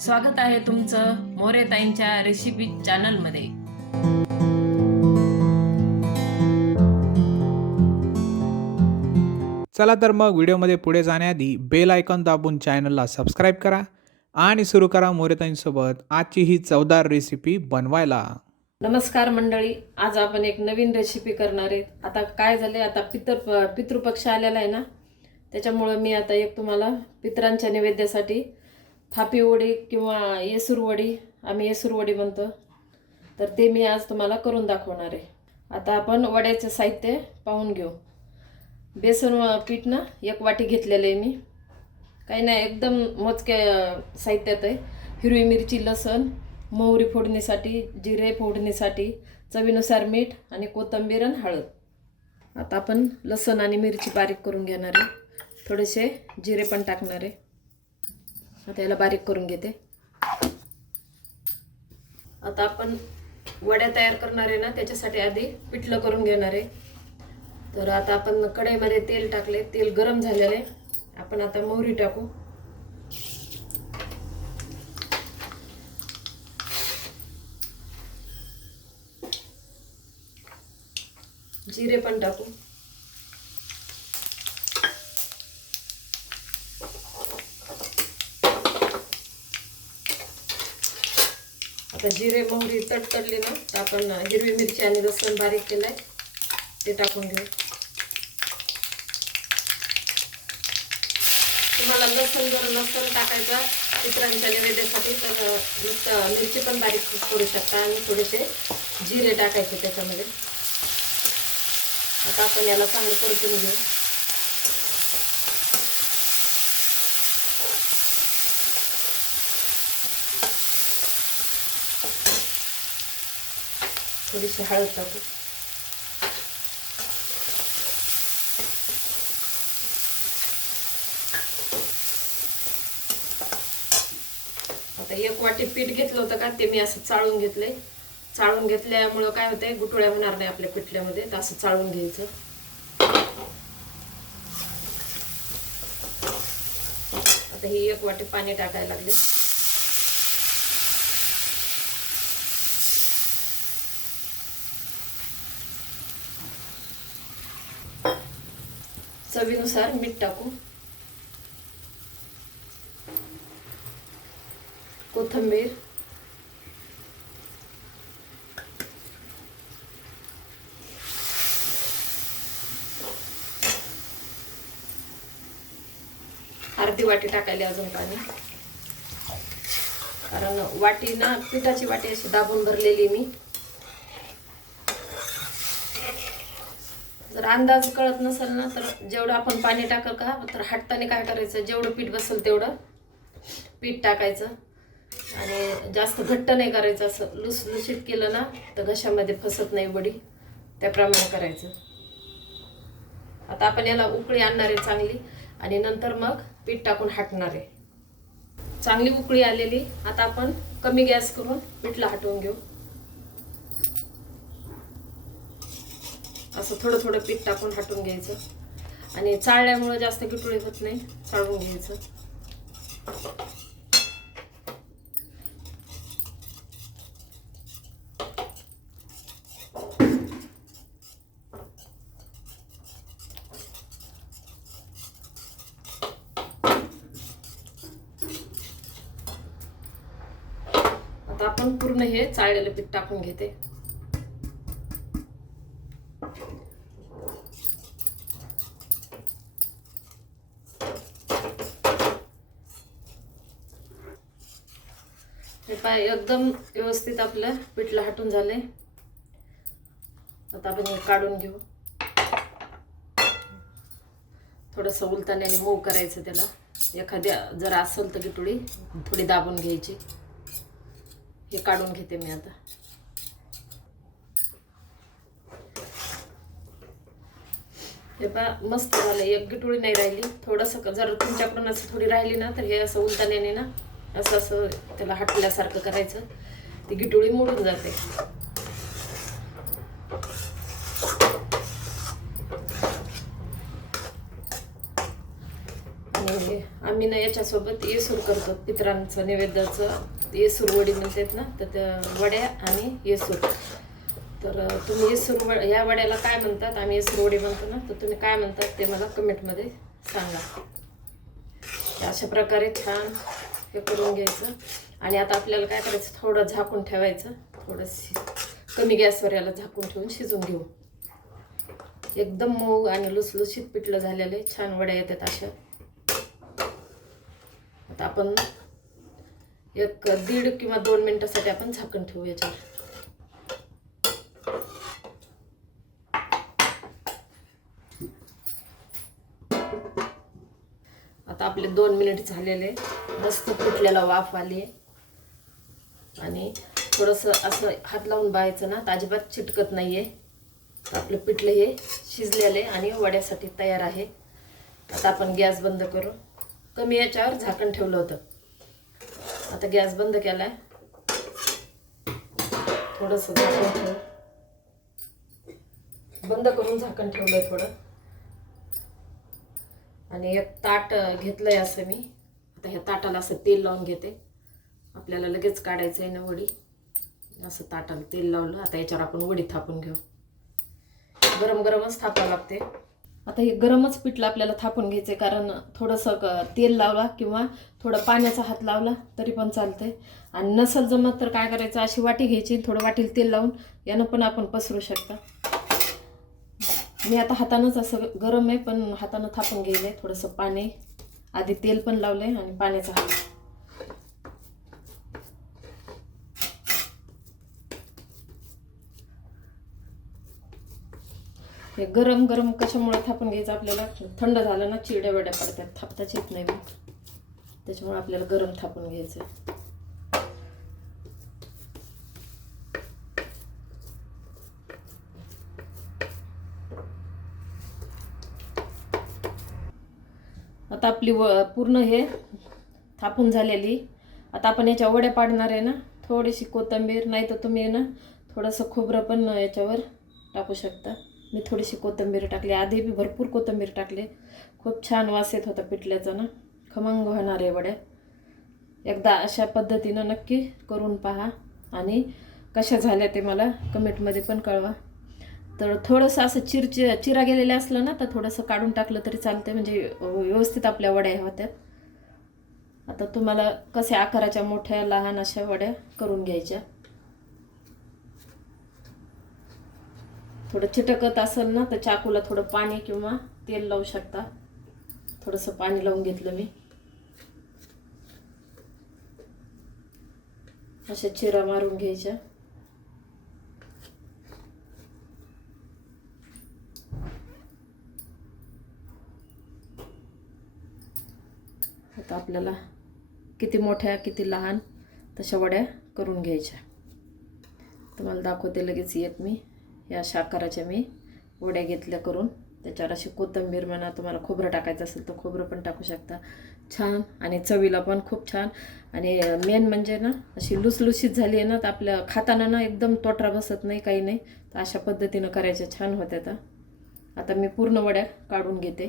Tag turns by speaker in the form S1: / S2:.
S1: स्वागत आहे तुमचं मोरेताईंच्या रेसिपी चॅनलमध्ये
S2: चला तर मग व्हिडिओमध्ये पुढे जाण्याआधी बेल आयकॉन दाबून चॅनलला सबस्क्राईब करा आणि सुरू करा मोरेताईंसोबत आजची ही चवदार रेसिपी बनवायला.
S1: नमस्कार मंडळी आज आपण एक नवीन रेसिपी करणार आहे. आता काय झाले आता पितर पितृपक्ष आलेला आहे ना? त्याच्यामुळं मी आता एक तुम्हाला पितरांच्या नैवेद्यासाठी थापी वडी किंवा येसूरवडी आम्ही येसूरवडी म्हणतो. तर ते मी आज तुम्हाला करून दाखवणार आहे. आता आपण वड्याचे साहित्य पाहून घेऊ. बेसन पीठ ना एक वाटी घेतलेलं आहे मी. काही नाही एकदम मोजक्या साहित्यात आहे. हिरवी मिरची लसण मोहरी फोडणीसाठी जिरे फोडणीसाठी चवीनुसार मीठ आणि कोथिंबीर आणि हळद. आता आपण लसण आणि मिरची बारीक करून घेणार आहे. थोडेसे जिरे पण टाकणार आहे. आता याला बारीक करून घेते. आता आपण वड्या तयार करणार आहे ना त्याच्यासाठी आधी पिठलं करून घेणार आहे. तर आता आपण कढईमध्ये तेल टाकले तेल गरम झालेलं आहे. आपण आता मोहरी टाकू. जिरे पण टाकू. आता जिरे मोहरी तडतडली ना तर आपण हिरवी मिरची आणि लसण बारीक केलाय. ते टाकून घेऊ. तुम्हाला लसूण जर लसण टाकायचं चित्रांच्या नैवेद्यासाठी तर नुसतं मिरची पण बारीक करू शकता आणि थोडेसे जिरे टाकायचे त्याच्यामध्ये. आता आपण याला चांगलं परतून घेऊ. थोडीशी हळद टाकू. आता एक वाटी पीठ घेतलं होतं का ते मी असं चाळून घेतलंय. चाळून घेतल्यामुळं काय होतंय गुटळ्या होणार नाही आपल्या पिठल्यामध्ये तर असं चाळून घ्यायचं. आता ही एक वाटी पाणी टाकायला लागले. चवीनुसार मीठ टाकू. कोथंबीर. अर्धी वाटी टाकायली अजून पाणी. कारण वाटी ना पिठाची वाटी अशी दाबून भरलेली मी. जर अंदाज कळत नसेल ना तर जेवढं आपण पाणी टाकल का तर हटताना काय करायचं? जेवढं पीठ बसेल तेवढं पीठ टाकायचं. आणि जास्त घट्ट नाही करायचं असं. लुसलुशीत केलं ना तर घशामध्ये फसत नाही बडी. त्याप्रमाणे करायचं. आता आपण याला उकळी आणणार आहे चांगली. आणि नंतर मग पीठ टाकून हाटणार आहे. चांगली उकळी आलेली. आता आपण कमी गॅस करून पीठला हटवून घेऊ. असं थोडं थोडं पीठ टाकून हटवून घ्यायचं. आणि चाळल्यामुळं जास्त गिटुळी होत नाही चाळून घ्यायचं. आता आपण पूर्ण हे चाळलेलं पीठ टाकून घेते. हे पाय एकदम व्यवस्थित आपलं पिठलं हटून झाले. आता आपण हे काढून घेऊ. थोडंसं उलताण्याने मऊ करायचं त्याला. एखाद्या जर असेल तर गिटुळी थोडी दाबून घ्यायची. हे काढून घेते मी आता. हे पहा मस्त झालं. एक गिटुळी नाही राहिली. थोडंसं जर तुमच्याकडून असं थोडी राहिली ना तर हे असं उलताण्याने ना असं असं त्याला हटल्यासारखं करायचं. ती गिटोळी मोडून जाते. आणि आम्ही ना याच्यासोबत येसूर करतो पितरांचं नैवेद्याचं. येसूर वडी म्हणतात ना तर त्या वड्या आणि येसूर. तर तुम्ही येसूर वड या वड्याला काय म्हणतात आम्ही येसूर वडी म्हणतो ना तर तुम्ही काय म्हणतात ते मला कमेंटमध्ये सांगा. अशा प्रकारे छान हे करून घ्यायचं. आणि आता आपल्याला काय करायचं? थोडं झाकून ठेवायचं. थोडं शि कमी गॅसवर याला झाकून ठेवून शिजून घेऊ. एकदम मऊ आणि लुसलुसीत पिठलं झालेलं आहे. छान वड्या येतात अशा. आता आपण एक दीड किंवा दोन मिनटासाठी आपण झाकण ठेवू याच्यावर आता आपले दोन मिनिट झालेले. मस्त फुटलेला वाफ आली. आणि थोडंसं असं हात लावून बायचं ना तर अजिबात चिटकत नाही आहे आपलं पिठलं हे शिजलेले आणि वड्यासाठी तयार आहे. आता आपण गॅस बंद करू. कमी याच्यावर झाकण ठेवलं होतं. आता गॅस बंद केला आहे थोडंसं झाकण ठेव. बंद करून झाकण ठेवलं आहे थोडं. आणि एक ताट घेतलं घेतलंय असं मी. आता ह्या ताटाला असं तेल लावून घेते. आपल्याला लगेच काढायचं आहे ना वडी. असं ताटाला तेल लावलं. आता याच्यावर आपण वडी थापून घेऊ. गरम गरमच थापावं लागते. आता हे गरमच पिठलं आपल्याला थापून घ्यायचे कारण थोडंसं क- तेल लावला किंवा थोडं पाण्याचा हात लावला तरी पण चालते आणि नसल जमत तर काय करायचं? अशी वाटी घ्यायची थोडं वाटीला तेल लावून यानं पण आपण पसरू शकता. मी आता हातानंच असं गरम आहे पण हातानं थापून गेलं आहे थोडंसं पाणी. आधी तेल पण लावलं आहे आणि पाण्याचा हात. हे गरम गरम कशामुळे थापून घ्यायचं आपल्याला? थंड झालं ना चिरड्या वेड्या पडतात. थापताच येत नाही मग त्याच्यामुळे आपल्याला गरम थापून घ्यायचं आता आपली व पूर्ण हे थापून झालेली. आता आपण याच्या वड्या पाडणार आहे ना. थोडीशी कोथिंबीर नाही तर तुम्ही ना थोडंसं खोबरं पण याच्यावर टाकू शकता. मी थोडीशी कोथिंबीर टाकली. आधी बी भरपूर कोथिंबीर टाकली. खूप छान वास येत होता पिठल्याचा ना. खमंग होणार आहे वड्या. एकदा अशा पद्धतीनं नक्की करून पहा. आणि कशा झाल्या ते मला कमेंटमध्ये पण कळवा. तर थोडंसं असं चिरचि चिरा गेलेलं असलं ना तर थोडंसं काढून टाकलं तरी चालतं म्हणजे व्यवस्थित आपल्या वड्या होत्यात आता तुम्हाला कशा आकाराच्या मोठ्या लहान अशा वड्या करून घ्यायच्या. थोडं चिटकत असेल ना तर चाकूला थोडं पाणी किंवा तेल लावू शकता. थोडंसं पाणी लावून घेतलं मी. अशा चिरा मारून घ्यायच्या. तर आपल्याला किती मोठ्या किती लहान तशा वड्या करून घ्यायच्या. तुम्हाला दाखवते लगेच येत मी. या शाकाराच्या मी वड्या घेतल्या करून. त्याच्यावर अशी कोथिंबीर म्हणा तुम्हाला खोबरं टाकायचं असेल तर खोबरं पण टाकू शकता. छान आणि चवीला पण खूप छान. आणि मेन म्हणजे ना अशी लुसलुशीत झाली आहे ना तर आपल्या खाताना ना एकदम तोटरा बसत नाही काही नाही. तर अशा पद्धतीनं करायच्या छान होत्या आता मी पूर्ण वड्या काढून घेते.